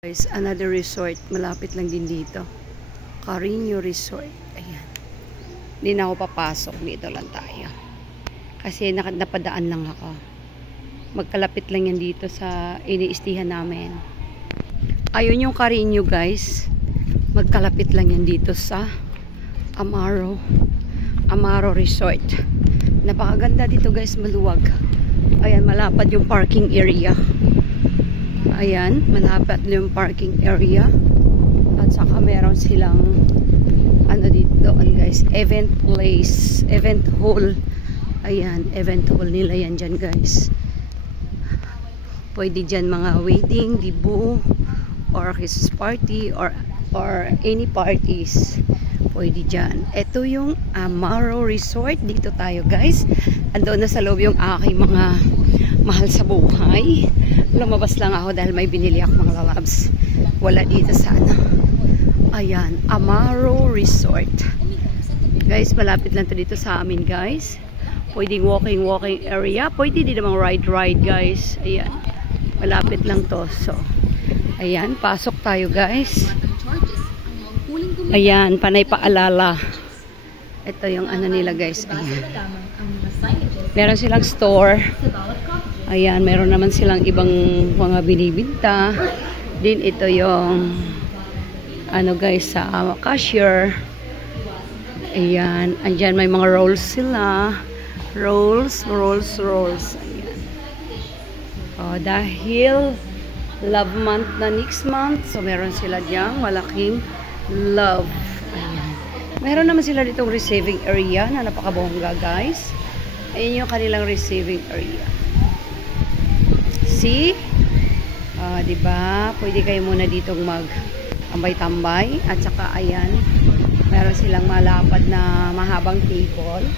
Guys, another resort. Malapit lang din dito. Carino Resort. Ayan. Hindi na ako papasok. Dito lang tayo. Kasi napadaan lang ako. Magkalapit lang yan dito sa iniistihan namin. Ayun yung Carino, guys. Magkalapit lang yan dito sa Amaro Resort. Napakaganda dito, guys. Maluwag. Ayan, malapad yung parking area. Ayan, malapit yung parking area. At saka meron silang ano dito doon, guys, event place, event hall. Ayan, event hall nila yan dyan, guys. Pwede dyan mga wedding, dibu, or Christmas party, or any parties. Pwede dyan. Ito yung Amaro Resort. Dito tayo, guys. Andoon na sa loob yung aking mga mahal sa buhay. Lumabas lang ako dahil may binili ako mga lalabs. Wala dito sa ano. Ayan, Amaro Resort. Guys, malapit lang to dito sa amin, guys. Pwedeng walking area. Pwede din namang ride, guys. Ayan. Malapit lang to. So, ayan, pasok tayo, guys. Ayan, panay paalala. Ito yung ano nila, guys. Ayan. Meron silang store. Ayan, meron naman silang ibang mga binibinta. Din ito yung ano, guys, sa cashier. Ayan, andyan may mga rolls sila. Rolls. Ayan. Oh, dahil love month na next month, so meron sila diyang malaking love. Ayan. Meron naman sila ditong receiving area na napakabongga, guys. Ayan yung kanilang receiving area. See? Diba? Pwede kayo muna ditong mag-ambay-tambay. At saka, ayan, meron silang malapad na mahabang table.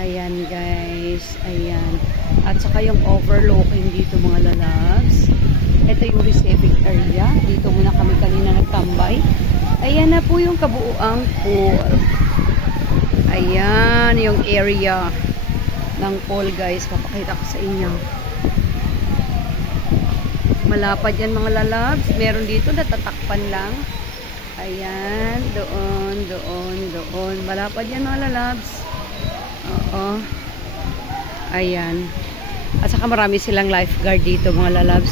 Ayan, guys. Ayan. At saka yung overlooking dito, mga lalabs. Ito yung receiving area. Dito muna kami kanina nagtambay. Ayan na po yung kabuuang pool. Ayan yung area ng pool, guys. Papakita ko sa inyo. Malapad yan, mga lalabs. Meron dito natatakpan lang. Ayan. Doon. Malapad yan, mga lalabs. Oo. Ayan. At saka marami silang lifeguard dito, mga lalabs.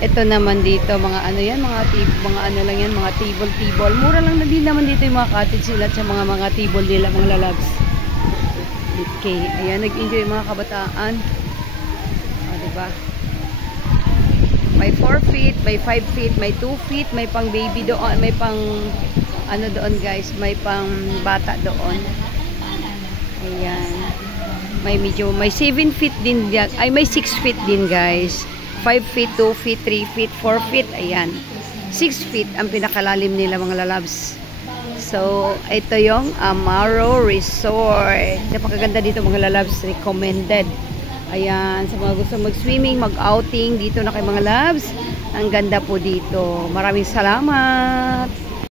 Ito naman dito, mga ano yan, mga ano lang yan, mga table. Mura lang na din naman dito yung mga cottage nila at mga table nila, mga lalabs. Okay, ayan, nag-enjoy yung mga kabataan. Diba? May 4 feet, may 5 feet, may 2 feet, may pang baby doon, may pang ano doon, guys, may pang bata doon. Ayan. May 7 feet din, ay may 6 feet din, guys. 5 feet, 2 feet, 3 feet, 4 feet, ayan. 6 feet ang pinakalalim nila, mga lalabs. So, ito yung Amaro Resort. Napakaganda dito, mga lalabs. Recommended. Ayan, sa mga gusto mag-swimming, mag-outing, dito na kay mga labs. Ang ganda po dito. Maraming salamat.